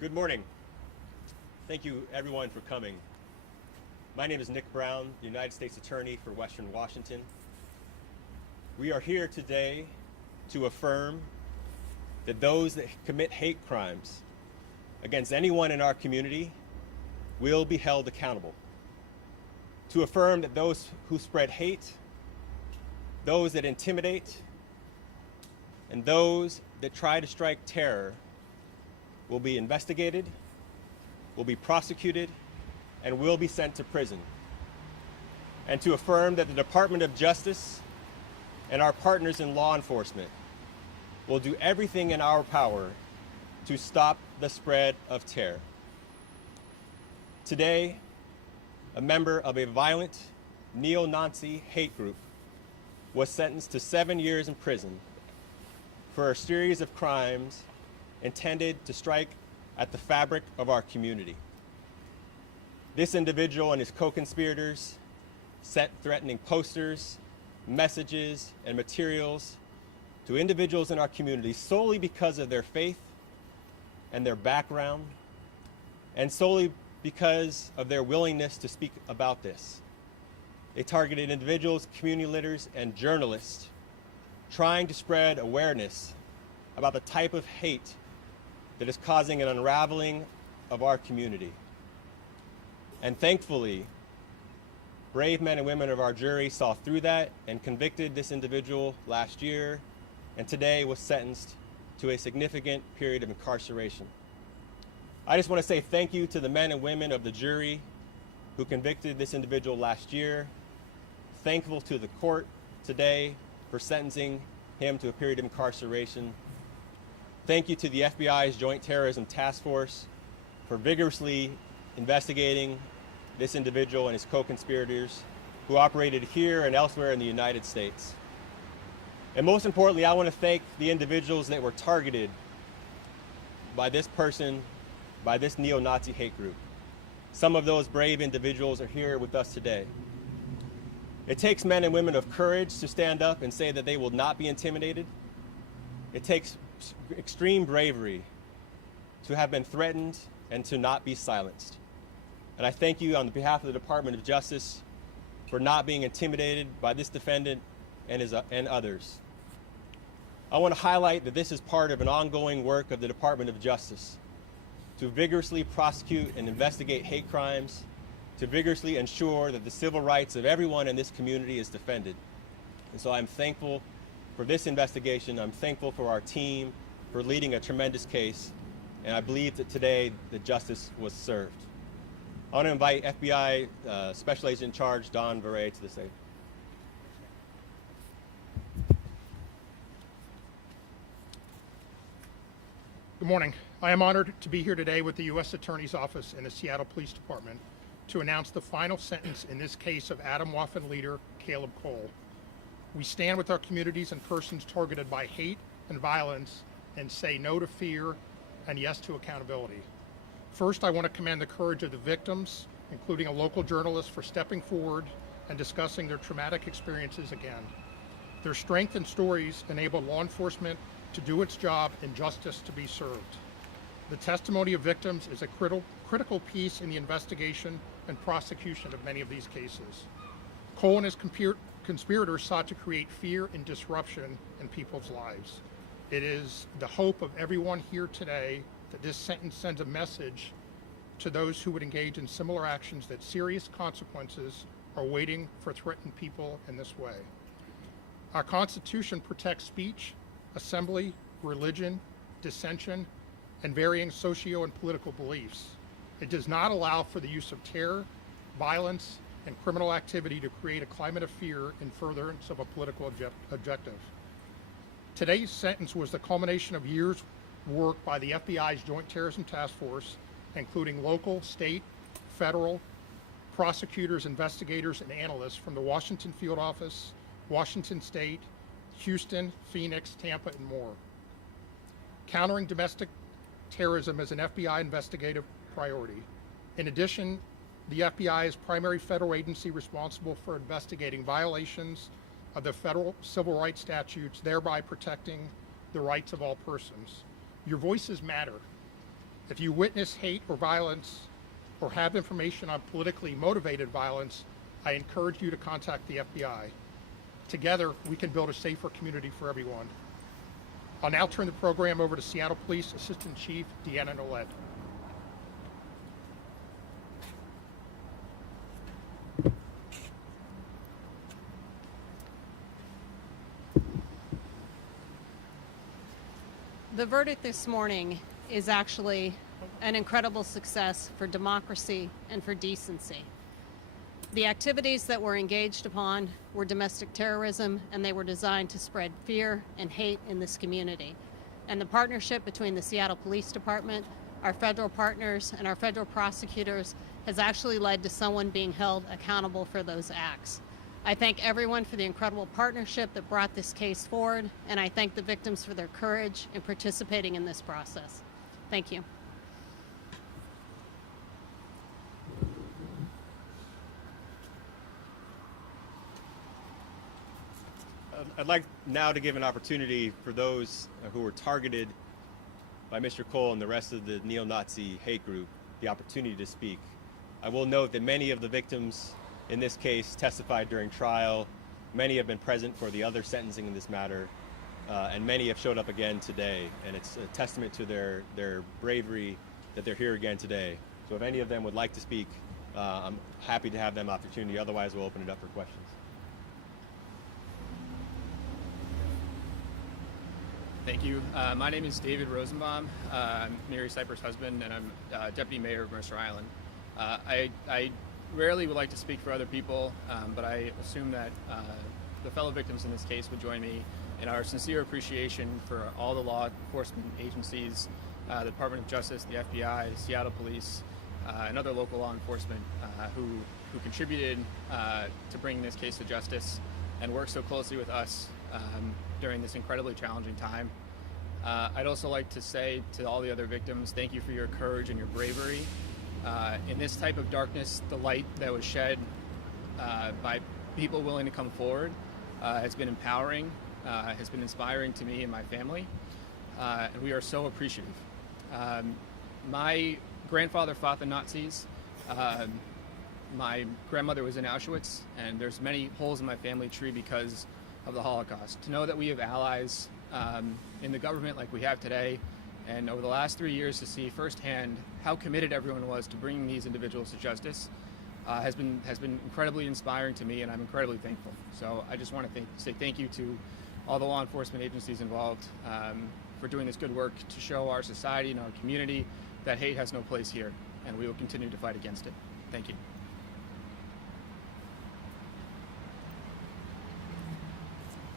Good morning. Thank you everyone for coming. My name is Nick Brown, the United States Attorney for Western Washington. We are here today to affirm that those that commit hate crimes against anyone in our community will be held accountable. To affirm that those who spread hate, those that intimidate, and those that try to strike terror will be investigated, will be prosecuted, and will be sent to prison. And to affirm that the Department of Justice and our partners in law enforcement will do everything in our power to stop the spread of terror. Today, a member of a violent neo-Nazi hate group was sentenced to 7 years in prison for a series of crimes intended to strike at the fabric of our community. This individual and his co-conspirators sent threatening posters, messages, and materials to individuals in our community solely because of their faith and their background, and solely because of their willingness to speak about this. They targeted individuals, community leaders, and journalists trying to spread awareness about the type of hate that is causing an unraveling of our community. And thankfully, brave men and women of our jury saw through that and convicted this individual last year, and today was sentenced to a significant period of incarceration. I just want to say thank you to the men and women of the jury who convicted this individual last year. Thankful to the court today for sentencing him to a period of incarceration. Thank you to the FBI's Joint Terrorism Task Force for vigorously investigating this individual and his co-conspirators who operated here and elsewhere in the United States. And most importantly, I want to thank the individuals that were targeted by this person, by this neo-Nazi hate group. Some of those brave individuals are here with us today. It takes men and women of courage to stand up and say that they will not be intimidated. It takes extreme bravery to have been threatened and to not be silenced. And I thank you on behalf of the Department of Justice for not being intimidated by this defendant and others. I want to highlight that this is part of an ongoing work of the Department of Justice to vigorously prosecute and investigate hate crimes, to vigorously ensure that the civil rights of everyone in this community is defended. And so I'm thankful for this investigation. I'm thankful for our team for leading a tremendous case, and I believe that today the justice was served. I want to invite FBI Special Agent in Charge, Don Verret, to the stage. Good morning. I am honored to be here today with the U.S. Attorney's Office and the Seattle Police Department to announce the final sentence in this case of Adam Waffen leader Kaleb Cole. We stand with our communities and persons targeted by hate and violence and say no to fear and yes to accountability. First, I want to commend the courage of the victims, including a local journalist, for stepping forward and discussing their traumatic experiences again. Their strength and stories enable law enforcement to do its job and justice to be served. The testimony of victims is a critical piece in the investigation and prosecution of many of these cases. Cole and his conspirators sought to create fear and disruption in people's lives. It is the hope of everyone here today that this sentence sends a message to those who would engage in similar actions that serious consequences are waiting for threatened people in this way. Our Constitution protects speech, assembly, religion, dissension, and varying socio and political beliefs. It does not allow for the use of terror, violence, and criminal activity to create a climate of fear in furtherance of a political objective. Today's sentence was the culmination of years' work by the FBI's Joint Terrorism Task Force, including local, state, federal, prosecutors, investigators, and analysts from the Washington Field Office, Washington State, Houston, Phoenix, Tampa, and more. Countering domestic terrorism is an FBI investigative priority. In addition, the FBI is primary federal agency responsible for investigating violations of the federal civil rights statutes, thereby protecting the rights of all persons. Your voices matter. If you witness hate or violence or have information on politically motivated violence, I encourage you to contact the FBI. Together, we can build a safer community for everyone. I'll now turn the program over to Seattle Police Assistant Chief Deanna Nolet. The verdict this morning is actually an incredible success for democracy and for decency. The activities that were engaged upon were domestic terrorism, and they were designed to spread fear and hate in this community. And the partnership between the Seattle Police Department, our federal partners, and our federal prosecutors has actually led to someone being held accountable for those acts. I thank everyone for the incredible partnership that brought this case forward, and I thank the victims for their courage in participating in this process. Thank you. I'd like now to give an opportunity for those who were targeted by Mr. Cole and the rest of the neo-Nazi hate group the opportunity to speak. I will note that many of the victims in this case testified during trial. Many have been present for the other sentencing in this matter, and many have showed up again today. And it's a testament to their bravery that they're here again today. So if any of them would like to speak, I'm happy to have them opportunity. Otherwise, we'll open it up for questions. Thank you. My name is David Rosenbaum. I'm Mary Cypress' husband, and I'm Deputy Mayor of Mercer Island. I rarely would like to speak for other people, but I assume that the fellow victims in this case would join me in our sincere appreciation for all the law enforcement agencies, the Department of Justice, the FBI, Seattle Police, and other local law enforcement who contributed to bringing this case to justice and worked so closely with us during this incredibly challenging time. I'd also like to say to all the other victims, thank you for your courage and your bravery. In this type of darkness, the light that was shed by people willing to come forward has been empowering, has been inspiring to me and my family, and we are so appreciative. My grandfather fought the Nazis. My grandmother was in Auschwitz, and there's many holes in my family tree because of the Holocaust. To know that we have allies in the government like we have today, and over the last 3 years to see firsthand how committed everyone was to bringing these individuals to justice has been incredibly inspiring to me, and I'm incredibly thankful. So I just want to say thank you to all the law enforcement agencies involved for doing this good work to show our society and our community that hate has no place here, and we will continue to fight against it. Thank you.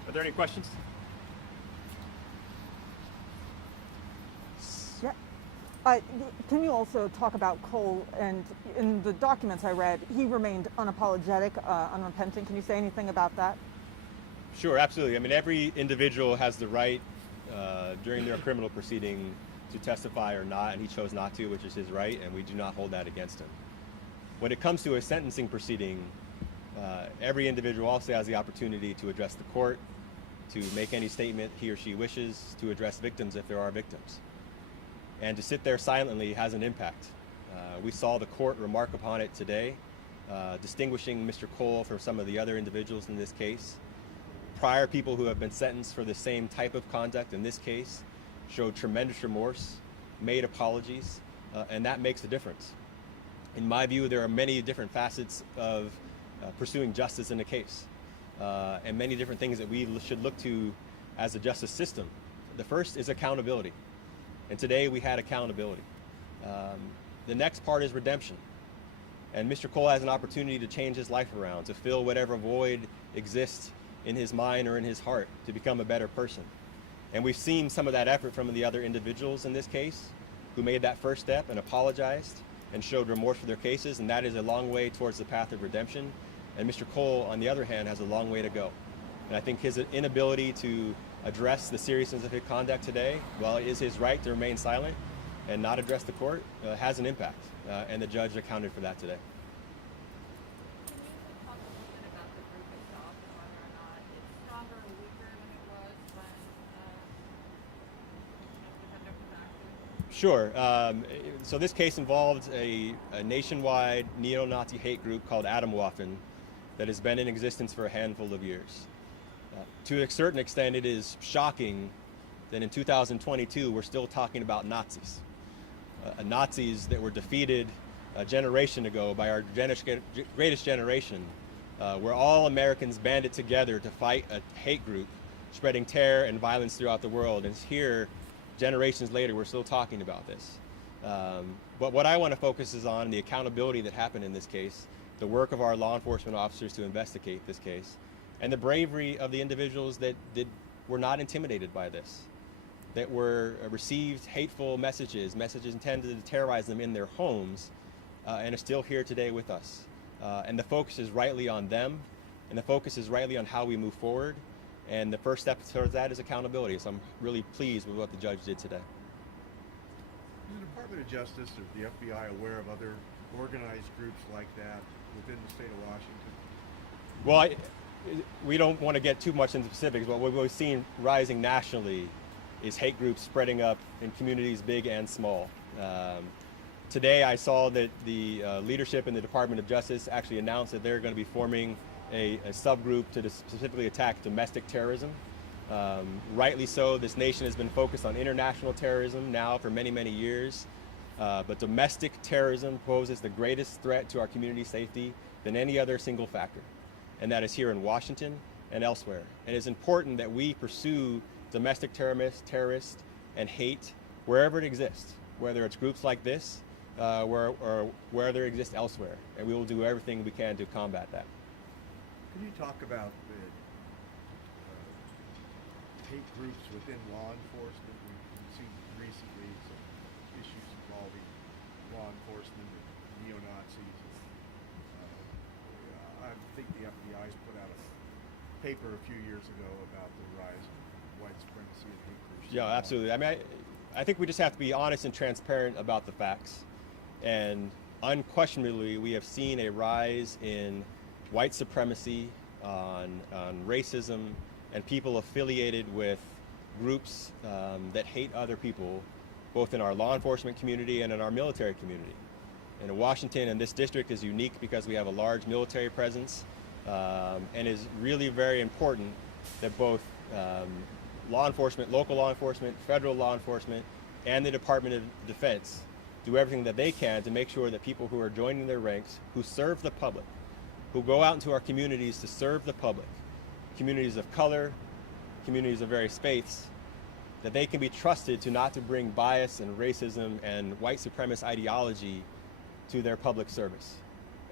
Are there any questions? Yeah. Can you also talk about Cole? And in the documents I read, he remained unapologetic, unrepentant. Can you say anything about that? Sure, absolutely. I mean, every individual has the right during their criminal proceeding to testify or not, and he chose not to, which is his right, and we do not hold that against him. When it comes to a sentencing proceeding, every individual also has the opportunity to address the court, to make any statement he or she wishes, to address victims if there are victims. And to sit there silently has an impact. We saw the court remark upon it today, distinguishing Mr. Cole from some of the other individuals in this case. Prior people who have been sentenced for the same type of conduct in this case showed tremendous remorse, made apologies, and that makes a difference. In my view, there are many different facets of pursuing justice in a case, and many different things that we should look to as a justice system. The first is accountability, and today we had accountability. The next part is redemption, and Mr. Cole has an opportunity to change his life around, to fill whatever void exists in his mind or in his heart, to become a better person. And we've seen some of that effort from the other individuals in this case who made that first step and apologized and showed remorse for their cases, and that is a long way towards the path of redemption. And Mr. Cole, on the other hand, has a long way to go. And I think his inability to address the seriousness of his conduct today, while it is his right to remain silent and not address the court, has an impact, and the judge accounted for that today. Can you talk a little bit about the group itself and whether or not it's Sure. So this case involved a nationwide neo-Nazi hate group called Atomwaffen that has been in existence for a handful of years. To a certain extent, it is shocking that in 2022 we're still talking about Nazis. Nazis that were defeated a generation ago by our greatest generation, where all Americans banded together to fight a hate group spreading terror and violence throughout the world. And here, generations later, we're still talking about this. But what I want to focus is on the accountability that happened in this case, the work of our law enforcement officers to investigate this case, and the bravery of the individuals that were not intimidated by this, that were received hateful messages intended to terrorize them in their homes, and are still here today with us. And the focus is rightly on them, and the focus is rightly on how we move forward. And the first step towards that is accountability. So I'm really pleased with what the judge did today. Is the Department of Justice or the FBI aware of other organized groups like that within the state of Washington? Well, we don't want to get too much into specifics, but what we've seen rising nationally is hate groups spreading up in communities big and small. Today I saw that the leadership in the Department of Justice actually announced that they're going to be forming a subgroup to specifically attack domestic terrorism. Rightly so, this nation has been focused on international terrorism now for many, many years. But domestic terrorism poses the greatest threat to our community safety than any other single factor. And that is here in Washington and elsewhere. And it's important that we pursue domestic terrorists and hate wherever it exists, whether it's groups like this or whether it exists elsewhere. And we will do everything we can to combat that. Can you talk about the hate groups within law enforcement? We've seen recently some issues involving law enforcement and neo-Nazis. I think the FBI's put out a paper a few years ago about the rise of white supremacy and hate groups. Yeah, absolutely. I mean, I think we just have to be honest and transparent about the facts. And unquestionably, we have seen a rise in white supremacy, on racism, and people affiliated with groups that hate other people, both in our law enforcement community and in our military community. And in Washington, and this district is unique because we have a large military presence, and is really very important that both law enforcement, local law enforcement, federal law enforcement, and the Department of Defense do everything that they can to make sure that people who are joining their ranks, who serve the public, who go out into our communities to serve the public, communities of color, communities of various faiths, that they can be trusted to not to bring bias and racism and white supremacist ideology to their public service.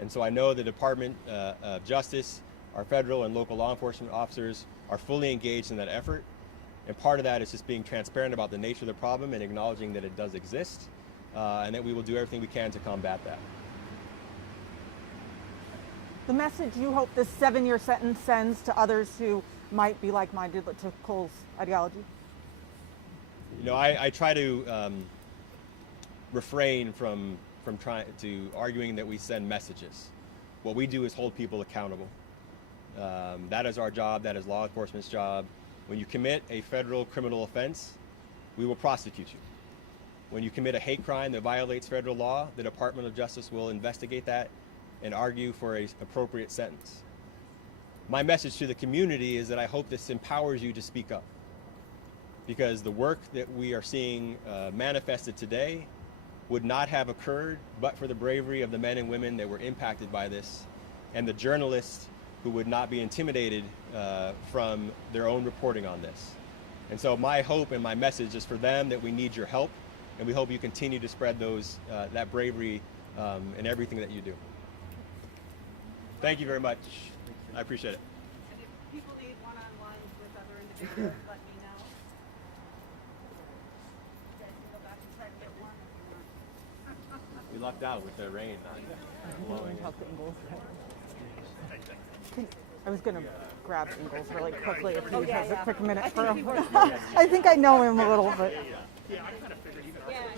And so I know the Department of Justice, our federal and local law enforcement officers are fully engaged in that effort. And part of that is just being transparent about the nature of the problem and acknowledging that it does exist, and that we will do everything we can to combat that. The message you hope this 7-year sentence sends to others who might be like-minded to Cole's ideology? You know, I try to refrain from trying to arguing that we send messages. What we do is hold people accountable. That is our job. That is law enforcement's job. When you commit a federal criminal offense, we will prosecute you. When you commit a hate crime that violates federal law, the Department of Justice will investigate that and argue for an appropriate sentence. My message to the community is that I hope this empowers you to speak up, because the work that we are seeing manifested today would not have occurred but for the bravery of the men and women that were impacted by this, and the journalists who would not be intimidated from their own reporting on this. And so my hope and my message is for them that we need your help, and we hope you continue to spread that bravery in everything that you do. Thank you very much. I appreciate it. And if people need one-on-ones with other individuals, let me know. You guys can go back and try to get one if you want. We lucked out with the rain blowing. I was going to grab Ingalls really quickly if he has a quick minute I for think him. he works I think I know him a little bit. Yeah, I kind